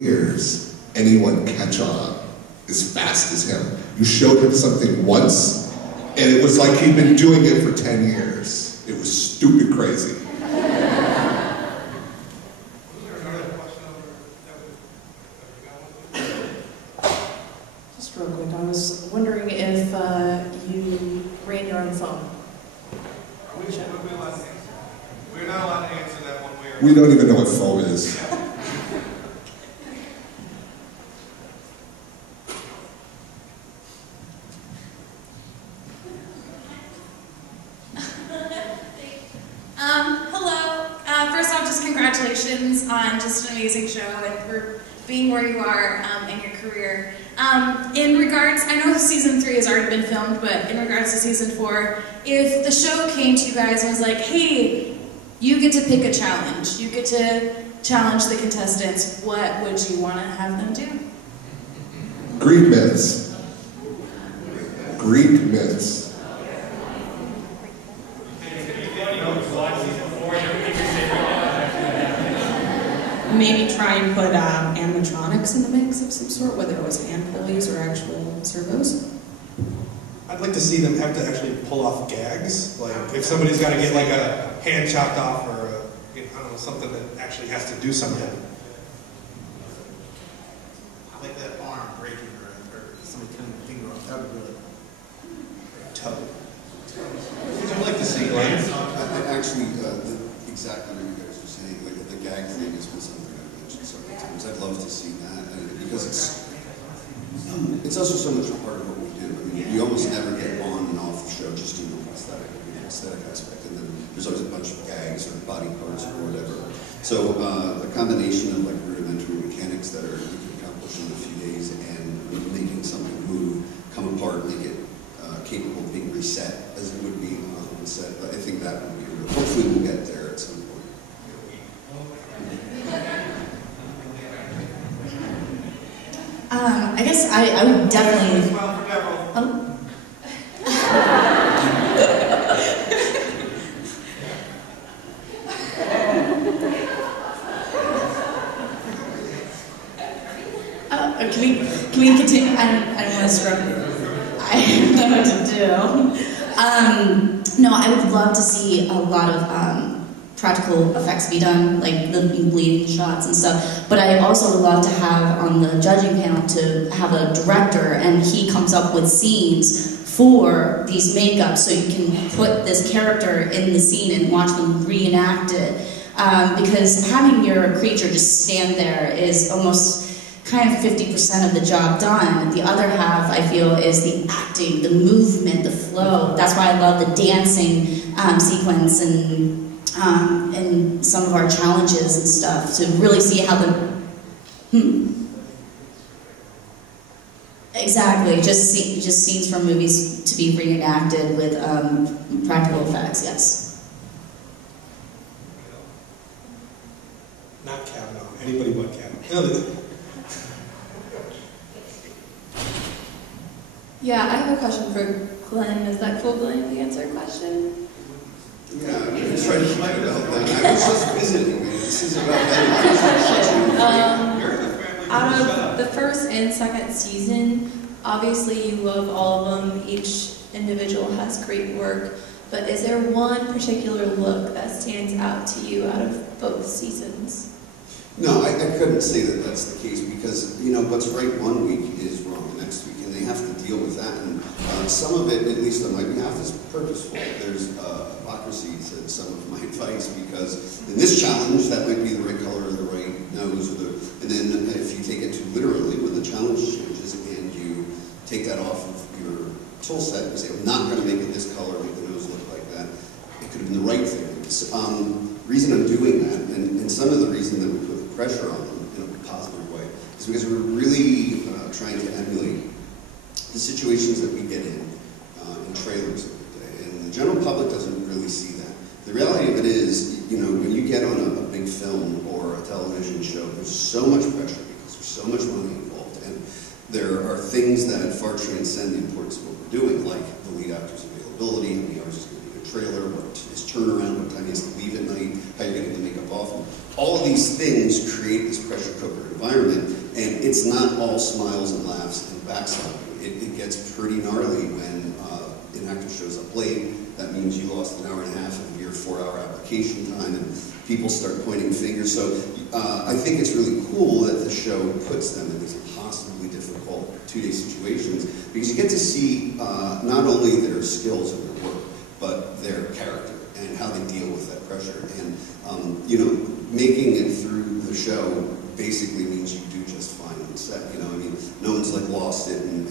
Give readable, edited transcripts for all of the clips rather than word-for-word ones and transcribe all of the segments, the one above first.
years anyone catch on as fast as him. You showed him something once, and it was like he'd been doing it for 10 years. It was stupid crazy. Just real quick, I was wondering if you ran your own phone. We're not allowed to answer that one way or We don't even know what phone is. Hello. First off, just congratulations on just an amazing show and for being where you are in your career. In regards, I know season 3 has already been filmed, but in regards to season 4, if the show came to you guys and was like, hey, you get to pick a challenge, you get to challenge the contestants, what would you want to have them do? Greek myths. Greek myths. Maybe try and put animatronics in the mix of some sort, whether it was hand pulleys or actual servos. I'd like to see them have to actually pull off gags. Like if somebody's got to get like a hand chopped off or I don't know, something that actually has to do something. I like that arm breaking or somebody cutting the finger off. That would be really Toe. I'd like to see like Actually, exactly what you guys were saying, like the gag thing has been something I've mentioned several times. I'd love to see that, because it's also so much a part of what we do. I mean, you almost never get on and off the show just doing the aesthetic aspect, and then there's always a bunch of gags or body parts or whatever. So a combination of like rudimentary mechanics that you can accomplish in a few days, and making something move, come apart, make it capable of being reset as it would be on set. I think that would be real. Hopefully we'll get there at some point. I guess I would definitely... Can we continue? I don't want to struggle. I don't know what to do. No, I would love to see a lot of practical effects be done, like the bleeding shots and stuff. But I also would love to have on the judging panel to have a director, and he comes up with scenes for these makeups, so you can put this character in the scene and watch them reenact it. Because having your creature just stand there is almost kind of 50% of the job done. The other half, I feel, is the acting, the movement, the flow. That's why I love the dancing sequence and some of our challenges and stuff, to really see how the... Exactly, just scenes from movies to be reenacted with practical effects, yes. not Kavanaugh, anybody but Kavanaugh. Yeah, I have a question for Glenn. Is that cool, Glenn, to answer a question? Yeah, I'm going to try to keep it about that. I was just visiting, man. This is about that. Out of the first and second season, obviously you love all of them. Each individual has great work. But is there one particular look that stands out to you out of both seasons? No, I couldn't say that that's the case, because, you know, what's right one week is wrong the next week, and they have to deal with that. And some of it, at least on my behalf, is purposeful. There's hypocrisy to some of my advice, because in this challenge, that might be the right color or the right nose, or and then if you take it too literally, when the challenge changes and you take that off of your tool set and say, I'm not going to make it this color, make the nose look like that, it could have been the right thing. Reason I'm doing that, and some of the reason that we put the pressure on them in a positive way, is because we're really trying to emulate the situations that we get in trailers every day. And the general public doesn't really see that. The reality of it is, you know, when you get on a big film or a television show, there's so much pressure because there's so much money involved, and there are things that far transcend the importance of what we're doing, like the lead actor's availability, how many hours is going to be the trailer, what his turnaround, what time he has to leave at night, how you're getting the makeup off him. All of these things create this pressure cooker environment, and it's not all smiles and laughs and backslapping. It gets pretty gnarly when an actor shows up late. That means you lost an hour and a half of your 4-hour application time, and people start pointing fingers. So I think it's really cool that the show puts them in these impossibly difficult 2-day situations, because you get to see not only their skills and their work, but their character and how they deal with that pressure. And you know, making it through the show basically means you do just fine on set. You know, I mean, no one's like lost it and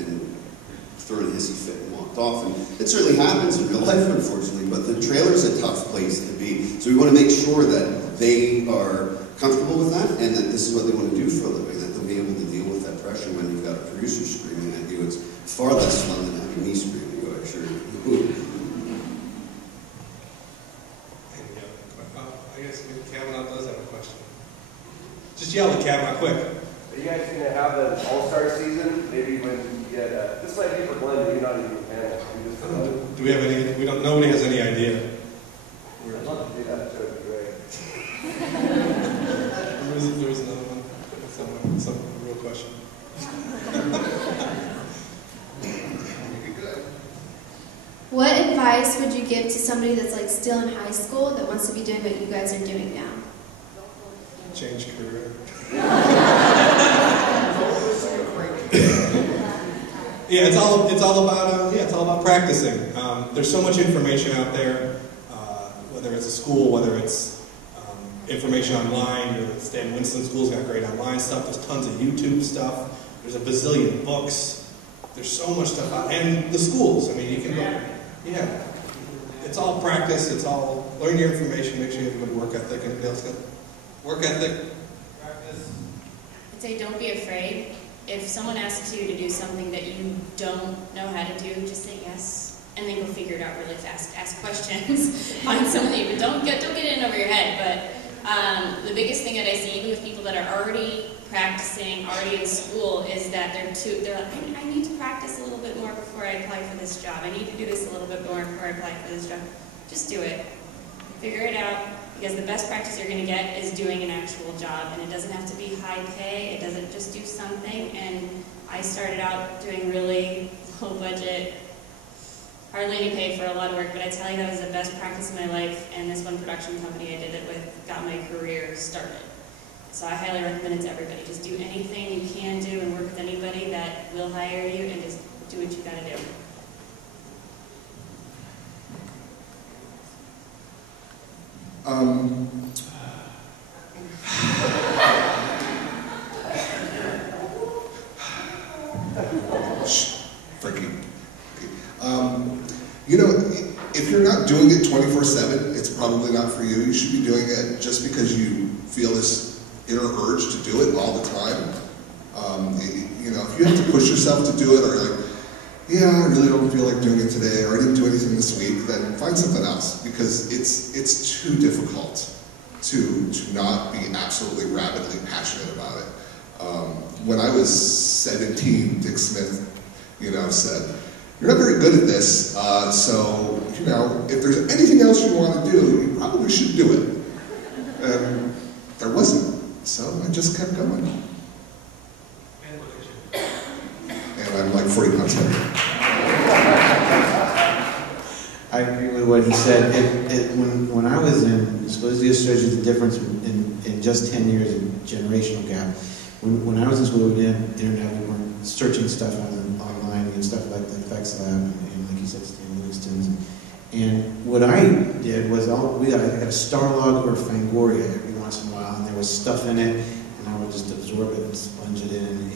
thrown a hissy fit and walked off. And it certainly happens in real life, unfortunately, but the trailer's a tough place to be. So we want to make sure that they are comfortable with that, and that this is what they want to do for a living, that they'll be able to deal with that pressure when you've got a producer screaming at you. It's far less fun than having me screaming at you, I assure you. I guess maybe Kavanaugh does have a question. Just yell at Kavanaugh quick. Are you guys going to have an all-star season? Maybe when you get, this might be for Glenn, maybe not even a panel. Do we have any, nobody has any idea. I'd love to do that, too. It'd be great. There was another one. Some real question. What advice would you give to somebody that's like still in high school that wants to be doing what you guys are doing now? Change career. Yeah, it's all about practicing. There's so much information out there, whether it's a school, whether it's information online. Stan Winston School's got great online stuff. There's tons of YouTube stuff. There's a bazillion books. There's so much stuff out, and the schools. I mean, you can go. Yeah, it's all practice. It's all learn your information. Make sure you have a good work ethic. Anybody else got work ethic? Practice. I'd say don't be afraid. If someone asks you to do something that you don't know how to do, just say yes, and then go figure it out really fast. Ask questions, find somebody, but don't get it in over your head. But the biggest thing that I see, even with people that are already practicing, already in school, is that they're like, I need to practice a little bit more before I apply for this job. I need to do this a little bit more before I apply for this job. Just do it. Figure it out. Because the best practice you're going to get is doing an actual job, and it doesn't have to be high pay. It doesn't just do something. And I started out doing really low budget, hardly any pay for a lot of work, but I tell you that was the best practice of my life, and this one production company I did it with got my career started. So I highly recommend it to everybody. Just do anything you can do and work with anybody that will hire you, and just do what you got to do. You know, if you're not doing it 24/7, it's probably not for you. You should be doing it just because you feel this inner urge to do it all the time. You know, if you have to push yourself to do it, or you're like, yeah, I really don't feel like doing it today, or I didn't do anything this week, then find something else, because it's too difficult to not be absolutely rabidly passionate about it. When I was 17, Dick Smith, you know, said, "You're not very good at this, so, you know, if there's anything else you want to do, you probably should do it." And there wasn't, so I just kept going. And I'm like 40 pounds heavier. I agree with what he said. When I was in school, this shows you the difference in just 10 years of generational gap. When I was in school, we didn't have internet, we weren't searching stuff online and stuff like the Effects Lab and like you said, Stan Winston's. And what I did was I got a Starlog or Fangoria every once in a while, and there was stuff in it, and I would just absorb it and sponge it in. And